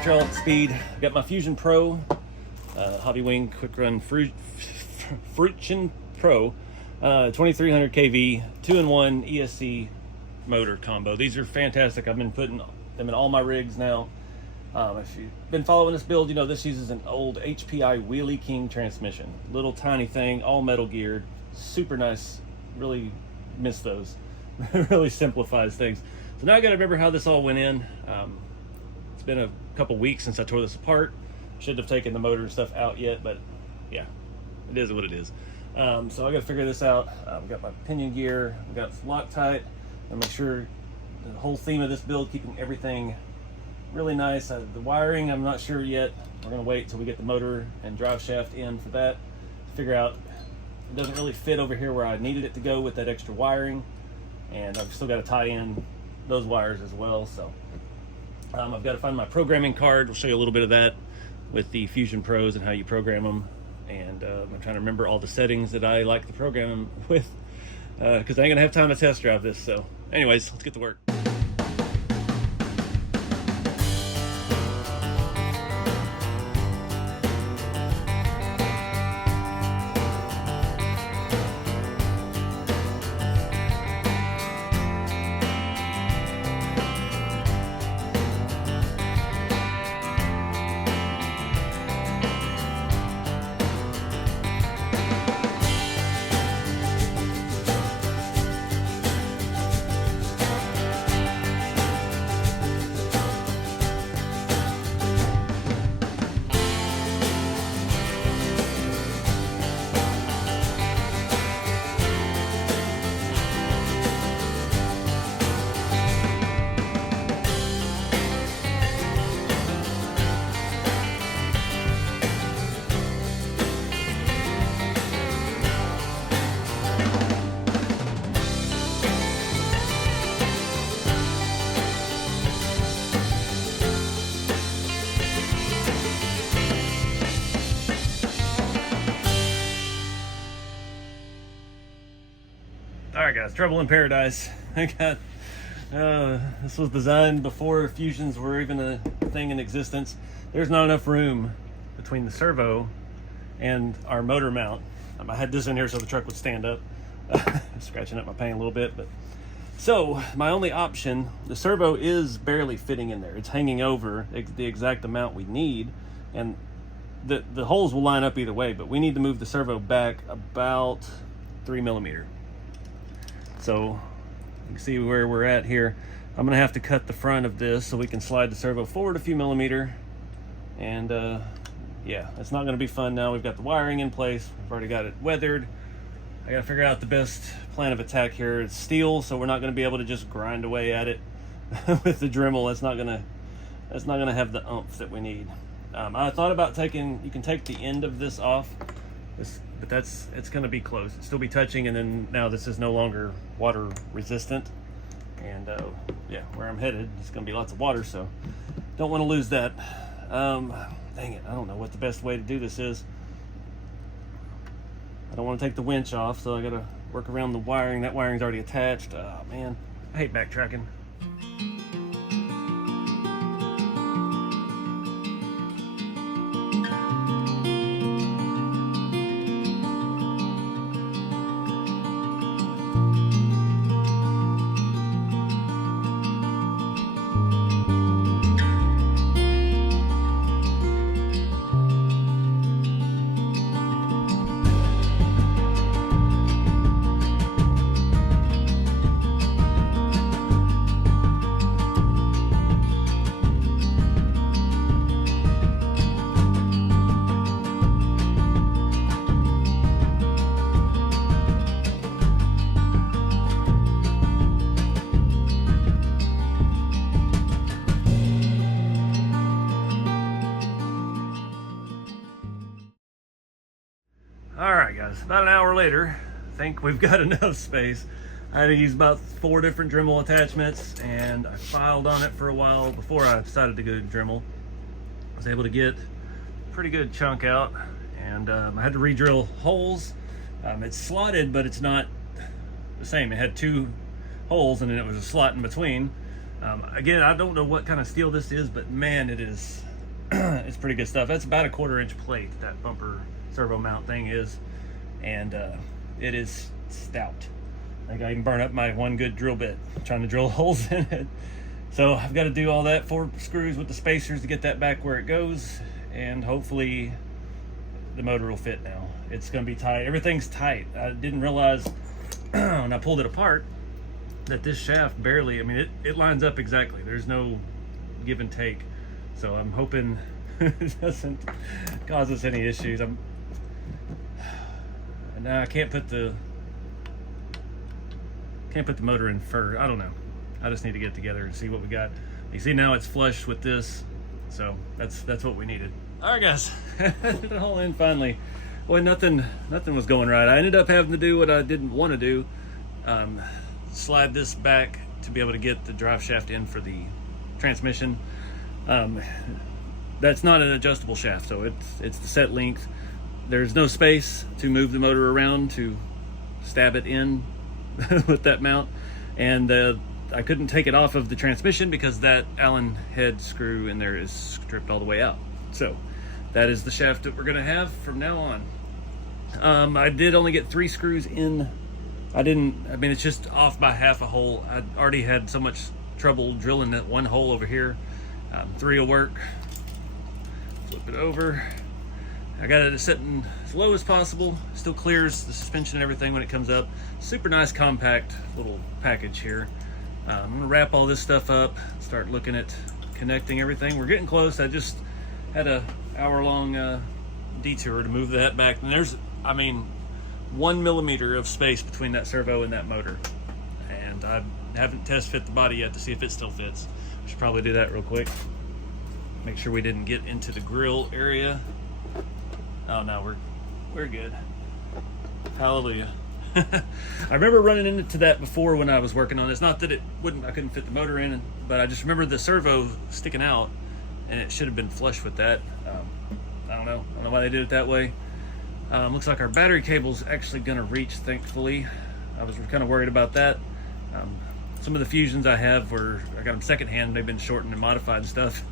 hydraulic speed. Got my Fusion Pro, Hobby Wing Quick Run Fruition Pro, 2300 kV, 2-in-1 ESC motor combo. These are fantastic. I've been putting them in all my rigs now. If you've been following this build, you know this uses an old HPI Wheelie King transmission. Little tiny thing, all metal geared, super nice. Really miss those. Really simplifies things. So now I gotta remember how this all went in. It's been a couple weeks since I tore this apart. Shouldn't have taken the motor and stuff out yet, but yeah, it is what it is. So I gotta figure this out. I've got my pinion gear, I've got Loctite, and make sure the whole theme of this build, keeping everything really nice. The wiring, I'm not sure yet. We're gonna wait till we get the motor and drive shaft in for that. Figure out, it doesn't really fit over here where I needed it to go with that extra wiring. And I've still got to tie in those wires as well. So I've got to find my programming card. We'll show you a little bit of that with the Fusion Pros and how you program them. And I'm trying to remember all the settings that I like to program them with, because I ain't gonna have time to test drive this. So anyways, let's get to work. Alright guys, trouble in paradise. I got, this was designed before Fusions were even a thing in existence. There's not enough room between the servo and our motor mount. I had this in here so the truck would stand up. Scratching up my paint a little bit, but so my only option, the servo is barely fitting in there. It's hanging over the exact amount we need, and the holes will line up either way, but we need to move the servo back about 3 millimeter. So you can see where we're at here. I'm gonna have to cut the front of this so we can slide the servo forward a few millimeter. And yeah, it's not gonna be fun now. We've got the wiring in place. We've already got it weathered. I gotta figure out the best plan of attack here. It's steel, so we're not gonna be able to just grind away at it with the Dremel. That's not gonna have the oomph that we need. I thought about taking, you can take the end of this off, but it's going to be close. It'll still be touching, and then now this is no longer water resistant. And yeah, where I'm headed, it's going to be lots of water, so don't want to lose that. Dang it, I don't know what the best way to do this is. I don't want to take the winch off, so I got to work around the wiring. That wiring's already attached. Oh man, I hate backtracking. Alright guys, about an hour later, I think we've got enough space. I had to use about 4 different Dremel attachments, and I filed on it for a while before I decided to go to Dremel. I was able to get a pretty good chunk out, and I had to re-drill holes. It's slotted, but it's not the same. It had 2 holes, and then it was a slot in between. Again, I don't know what kind of steel this is, but man, it is it's pretty good stuff. That's about a 1/4 inch plate, that bumper servo mount thing is, and it is stout. I think I can burn up my one good drill bit trying to drill holes in it. So I've got to do all that, 4 screws with the spacers to get that back where it goes, and hopefully the motor will fit now. It's going to be tight. Everything's tight. I didn't realize when I pulled it apart that this shaft barely, I mean, it lines up exactly. There's no give and take. So I'm hoping it doesn't cause us any issues. Now I can't put the motor in first. I don't know. I just need to get together and see what we got. You see now it's flush with this, so that's what we needed. All right, guys, did it all in finally. Boy, nothing was going right. I ended up having to do what I didn't want to do. Slide this back to be able to get the drive shaft in for the transmission. That's not an adjustable shaft, so it's the set length. There's no space to move the motor around to stab it in with that mount, and I couldn't take it off of the transmission because that Allen head screw in there is stripped all the way out. So that is the shaft that we're gonna have from now on. I did only get 3 screws in. I mean, it's just off by half a hole. I already had so much trouble drilling that one hole over here. 3 will work. Flip it over. I got it setting as low as possible. Still clears the suspension and everything when it comes up. Super nice compact little package here. I'm gonna wrap all this stuff up, start looking at connecting everything. We're getting close. I just had a hour-long detour to move that back. And there's, I mean, 1 millimeter of space between that servo and that motor. And I haven't test fit the body yet to see if it still fits. I should probably do that real quick. Make sure we didn't get into the grill area. Oh no, we're good. Hallelujah. I remember running into that before when I was working on this. Not that I couldn't fit the motor in, but I just remember the servo sticking out, and it should have been flush with that. I don't know why they did it that way. Looks like our battery cable's actually gonna reach, thankfully. I was kind of worried about that. Some of the fusions I got them secondhand. They've been shortened and modified and stuff.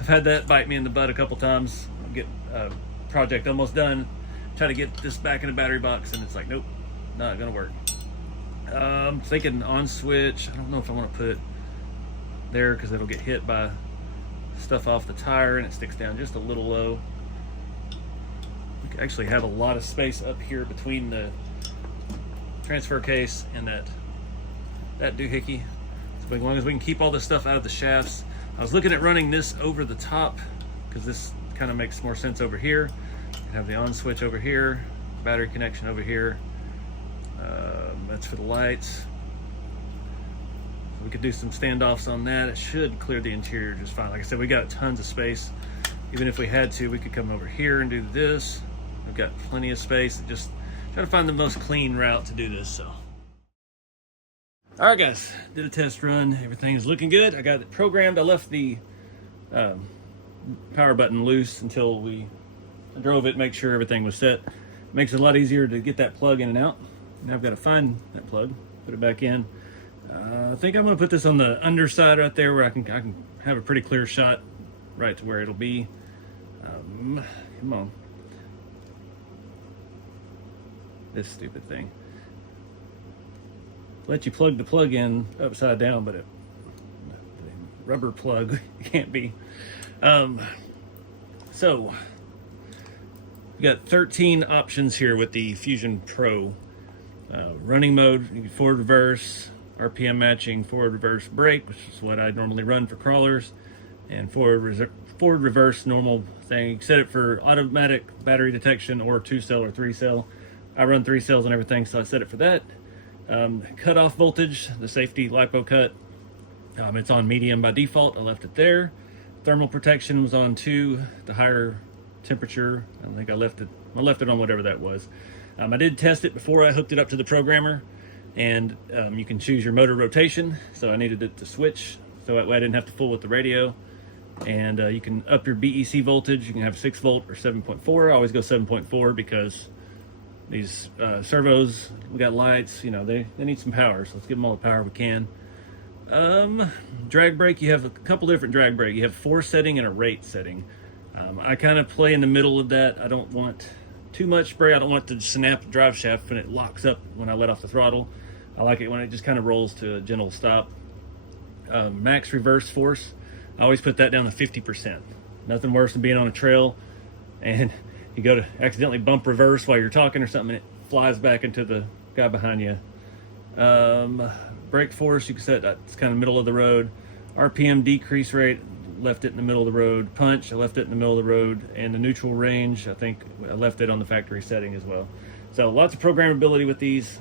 I've had that bite me in the butt a couple times. Get a project almost done, try to get this back in the battery box, and it's like, nope, not gonna work. I'm thinking on switch. I don't know if I want to put it there because it'll get hit by stuff off the tire and it sticks down just a little low. We actually have a lot of space up here between the transfer case and that doohickey. So as long as we can keep all this stuff out of the shafts. I was looking at running this over the top because this kind of makes more sense over here. You have the on switch over here, battery connection over here. That's for the lights. We could do some standoffs on that. It should clear the interior just fine. Like I said, we got tons of space. Even if we had to, we could come over here and do this. We've got plenty of space. Just trying to find the most clean route to do this. So, all right, guys, did a test run. Everything is looking good. I got it programmed. I left the power button loose until I drove it, make sure everything was set. Makes it a lot easier to get that plug in and out. Now I've got to find that plug, put it back in. I think I'm going to put this on the underside right there where I can have a pretty clear shot right to where it'll be. Come on. This stupid thing. Let you plug the plug in upside down, but the rubber plug can't be. So we got 13 options here with the Fusion Pro. Running mode, forward, reverse, RPM matching, forward, reverse, brake, which is what I normally run for crawlers, and forward, reverse, normal thing. You can set it for automatic battery detection or 2-cell or 3-cell. I run 3 cells and everything, so I set it for that. Cut off voltage, the safety LiPo cut. It's on medium by default. I left it there. Thermal protection was on 2, the higher temperature. I think I left it on whatever that was. I did test it before I hooked it up to the programmer, and you can choose your motor rotation. So I needed it to switch, so that way I didn't have to fool with the radio. And you can up your BEC voltage. You can have 6 volt or 7.4. I always go 7.4 because these servos, we got lights, you know, they need some power. So let's give them all the power we can. Drag brake, you have a couple different drag brake. You have 4 setting and a rate setting. I kind of play in the middle of that. I don't want too much spray. I don't want to snap the drive shaft when it locks up when I let off the throttle. I like it when it just kind of rolls to a gentle stop. Max reverse force, I always put that down to 50%. Nothing worse than being on a trail and you go to accidentally bump reverse while you're talking or something and it flies back into the guy behind you. Brake force, you can set that's kind of middle of the road. RPM decrease rate, left it in the middle of the road. Punch, I left it in the middle of the road. And the neutral range, I think I left it on the factory setting as well. So lots of programmability with these.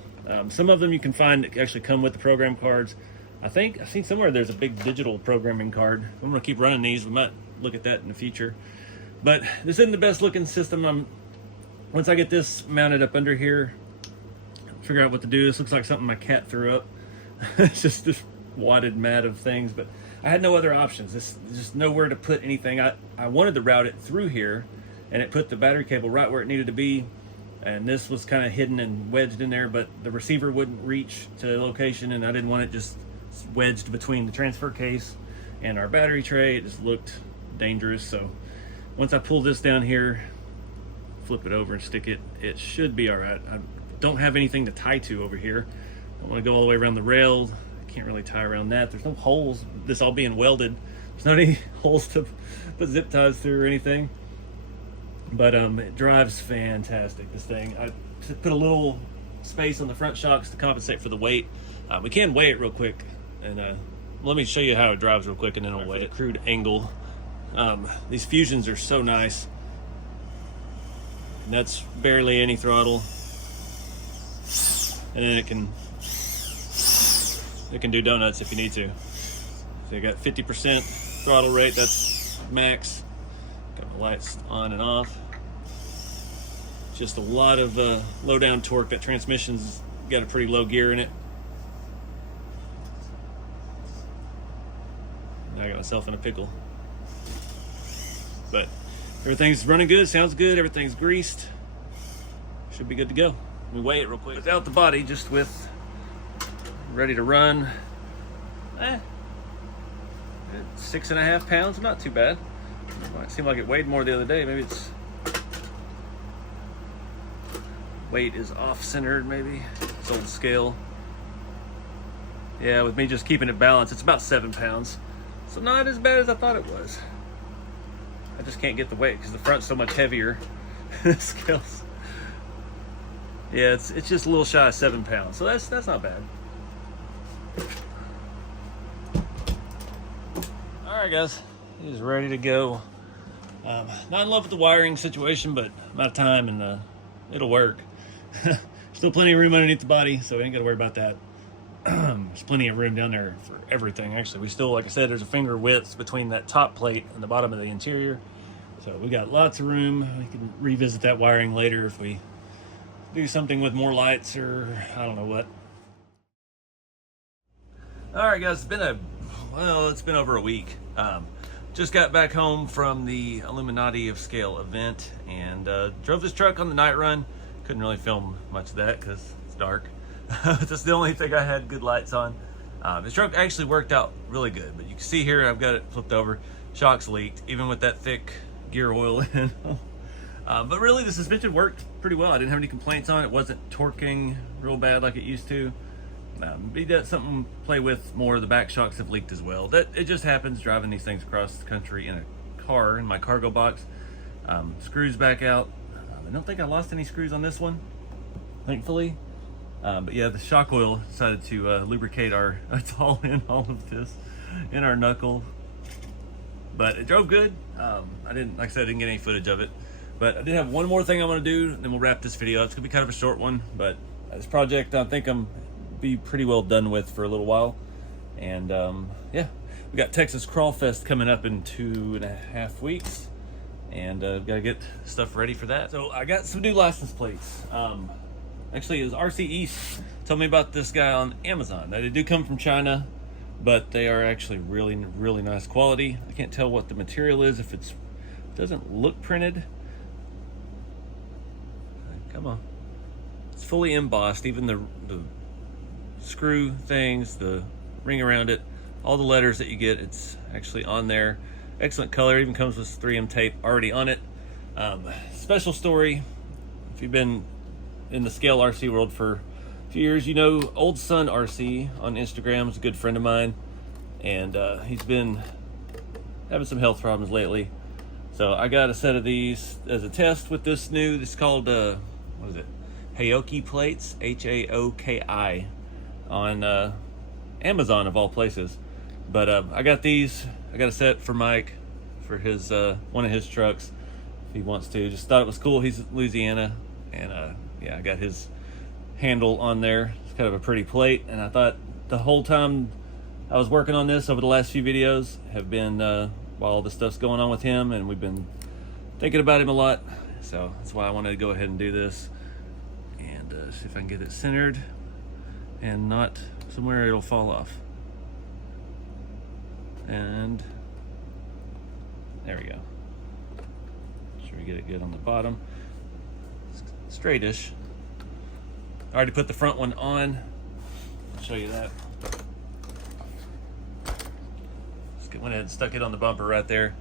Some of them you can find that actually come with the program cards. I think I've seen somewhere there's a big digital programming card. I'm gonna keep running these. We might look at that in the future. But this isn't the best looking system. Once I get this mounted up under here, figure out what to do. This looks like something my cat threw up. It's just this wadded mat of things, but I had no other options. There's just nowhere to put anything. I wanted to route it through here, and it put the battery cable right where it needed to be. And this was kind of hidden and wedged in there, but the receiver wouldn't reach to the location, and I didn't want it just wedged between the transfer case and our battery tray. It just looked dangerous. So once I pull this down here, flip it over and stick it, it should be all right. I don't have anything to tie to over here. I don't want to go all the way around the rail. I can't really tie around that. There's no holes, this all being welded. There's not any holes to put zip ties through or anything. But it drives fantastic, this thing. I put a little space on the front shocks to compensate for the weight. We can weigh it real quick, and let me show you how it drives real quick, and then I'll weigh it. Crude angle. These fusions are so nice. And that's barely any throttle, and then it can do donuts if you need to. So you got 50% throttle rate. That's max. Got my lights on and off. Just a lot of low down torque. That transmission's got a pretty low gear in it. Now I got myself in a pickle. But everything's running good, sounds good, everything's greased. Should be good to go. Let me weigh it real quick. Without the body, just with ready to run. 6.5 pounds, not too bad. It seemed like it weighed more the other day. Maybe it's weight is off-centered, maybe. It's old scale. Yeah, with me just keeping it balanced, it's about 7 pounds. So not as bad as I thought it was. I just can't get the weight because the front's so much heavier. The scales. Yeah, it's just a little shy of 7 pounds. So that's not bad. Alright guys, he's ready to go. Not in love with the wiring situation, but I'm out of time and it'll work. Still plenty of room underneath the body, so we ain't gotta worry about that. There's plenty of room down there for everything. Actually, we still, like I said, there's a finger width between that top plate and the bottom of the interior. So we got lots of room. We can revisit that wiring later if we do something with more lights or I don't know what. All right, guys, it's been over a week. Just got back home from the Illuminati of Scale event and drove this truck on the night run. Couldn't really film much of that because it's dark. That's the only thing I had good lights on. This truck actually worked out really good, but you can see here I've got it flipped over. Shocks leaked, even with that thick gear oil in. But really the suspension worked pretty well. I didn't have any complaints on it. It wasn't torquing real bad like it used to. Be that something to play with more. The back shocks have leaked as well. It just happens driving these things across the country in a car, in my cargo box. Screws back out. I don't think I lost any screws on this one, thankfully. But yeah, the shock oil decided to lubricate it's all in all of this in our knuckle. But it drove good. Like I said, I didn't get any footage of it. But I did have one more thing I want to do, and then we'll wrap this video up. It's gonna be kind of a short one, but this project I think I'm be pretty well done with for a little while. And yeah, we got Texas Crawl Fest coming up in 2.5 weeks, and gotta get stuff ready for that. So I got some new license plates. Actually, it was RC East told me about this guy on Amazon. Now, they do come from China, but they are actually really, really nice quality. I can't tell what the material is if it doesn't look printed. Come on. It's fully embossed, even the screw things, the ring around it, all the letters that you get, it's actually on there. excellent color. Even comes with 3M tape already on it. Special story, if you've been in the scale RC world for a few years, you know Old Sun RC on Instagram is a good friend of mine, and he's been having some health problems lately. So I got a set of these as a test with this is called, what is it? Haoki plates, Haoki, on Amazon of all places. But I got these. I got a set for Mike for his one of his trucks if he wants to. Just thought it was cool. He's in Louisiana, and yeah, I got his handle on there. It's kind of a pretty plate, and I thought the whole time I was working on this over the last few videos have been while all this stuff's going on with him, and we've been thinking about him a lot. So that's why I wanted to go ahead and do this and see if I can get it centered and not somewhere it'll fall off. And there we go. Make sure we get it good on the bottom. Straightish. I already put the front one on. I'll show you that. Just went ahead and stuck it on the bumper right there.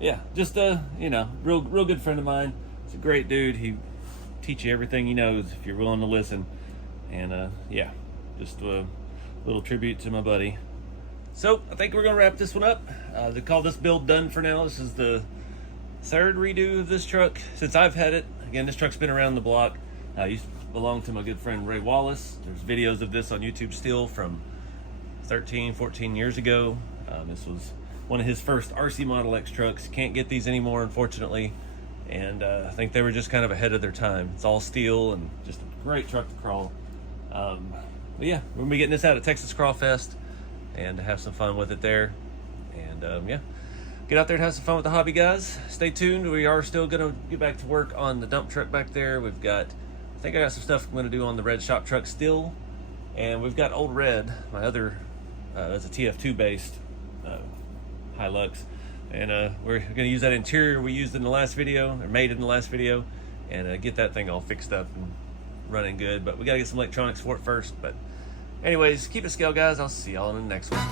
Yeah, just you know, real good friend of mine. He's a great dude. He teach you everything he knows if you're willing to listen. And yeah, just a little tribute to my buddy. So I think we're gonna wrap this one up. They call this build done for now. This is the third redo of this truck since I've had it. Again, this truck's been around the block. Used to belong to my good friend Ray Wallace. There's videos of this on YouTube still from 13, 14 years ago. This was one of his first RCmodelex trucks. Can't get these anymore, unfortunately. And I think they were just kind of ahead of their time. It's all steel and just a great truck to crawl. But yeah, we're gonna be getting this out at Texas Crawl Fest and have some fun with it there. And yeah, get out there and have some fun with the hobby, guys. Stay tuned. We are still gonna get back to work on the dump truck back there. We've got, I think I got some stuff I'm gonna do on the red shop truck still. And we've got Old Red, my other, that's a TF2 based Hilux. And we're gonna use that interior we used in the last video, or made in the last video, and get that thing all fixed up and running good. But we gotta get some electronics for it first. But anyways, keep it scale, guys. I'll see y'all in the next one.